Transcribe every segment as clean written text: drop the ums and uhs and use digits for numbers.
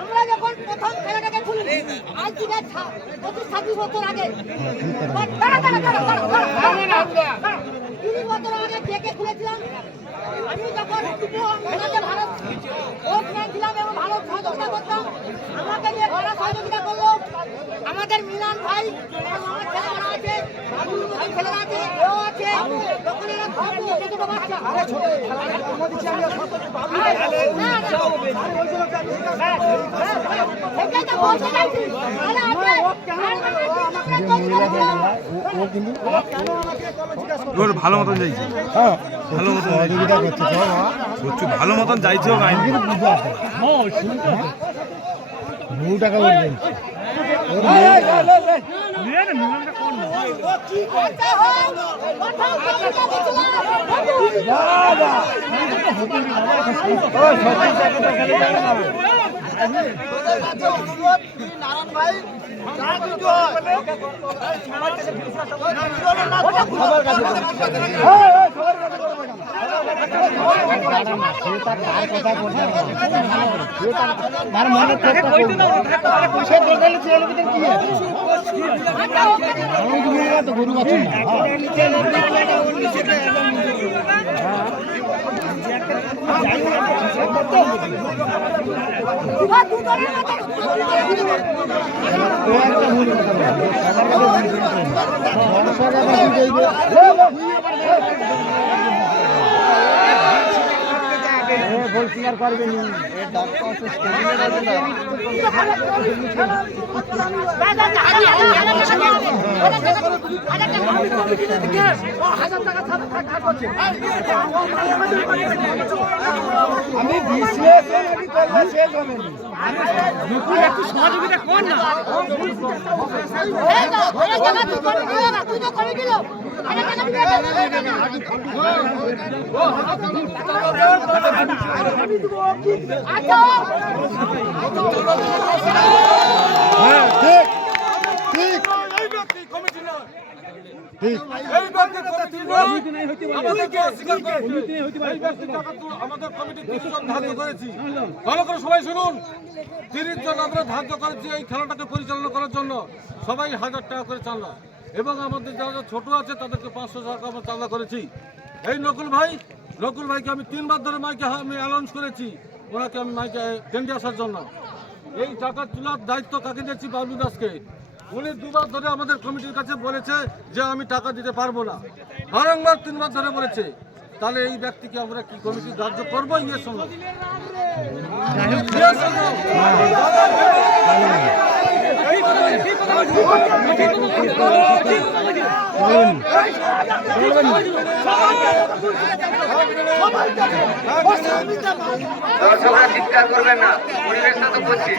আমরা যখন প্রথম খেলাটাকে খুলি আজ থেকে 25-26 বছর আগে 30 বছর আগে থেকে খুলেছিলাম। আমি যখন ভারত কোচ ছিলাম এবং ভালো সহযোগিতা করতাম, আমাকে নিয়ে ভালো সহযোগিতা করলো আমাদের মিলান ভাই, আমার ছেলেরা আছে, ছেলেরা আছে, এও আছে, তখন এরা ছোট ছোট বাচ্চা ভালো মতন যাইছে, ভালো মতন করছো, ভালো মতন যাইছে বহু টাকা নারায়ণ ভাই তার মনে তো গরু আছে গোল ক্লিয়ার করবে নি আমি একটু সহযোগিতা কর না আমাদের কমিটি 30 জন ধার্য করেছি। ভালো করে সবাই শুনুন, 30 জন আমরা ধার্য করেছি এই খেলাটাকে পরিচালনা করার জন্য। সবাই 1000 টাকা করে চাঁদা, এবং আমাদের যারা ছোট আছে তাদেরকে 500 টাকা আমরা চাঁদা করেছি। এই নকুল ভাইকে আমি 3 বার ধরে মাইকে আমি অ্যানাউন্স করেছি, ওনাকে আমি মাইকে টেন্ডে আসার জন্য। এই টাকা তোলার দায়িত্ব কাকে দিয়েছি? বাবলু দাসকে। উনি 2 বার ধরে আমাদের কমিটির কাছে বলেছে যে আমি টাকা দিতে পারবো না, বারংবার 3 বার ধরে বলেছে। তাহলে এই ব্যক্তিকে আমরা কি কমিটি ধার্য করবো? ইয়ে শোনো, দর্শকরা চিৎকার করবেন না, পরিবেশটা তো করছি।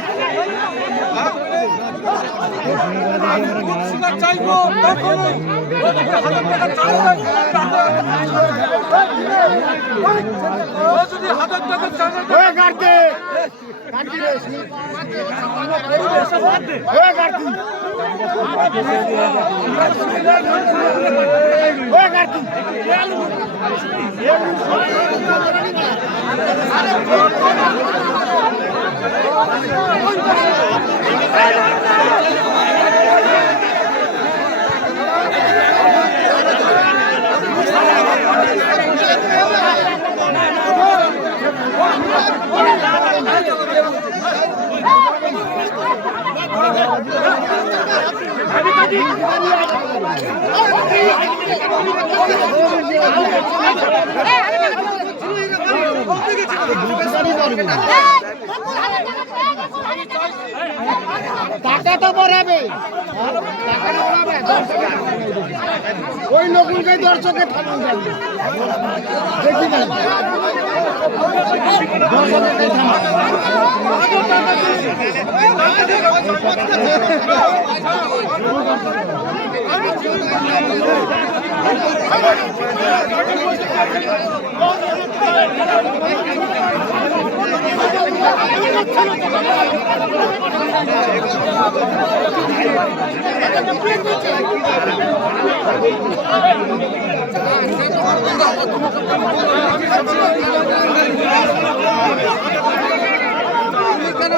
টাকা তো বরাবে, ওই নকুলকে দর্শকে থামান যাবে, দেখি না দর্শকে থামান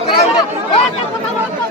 কথা বলতো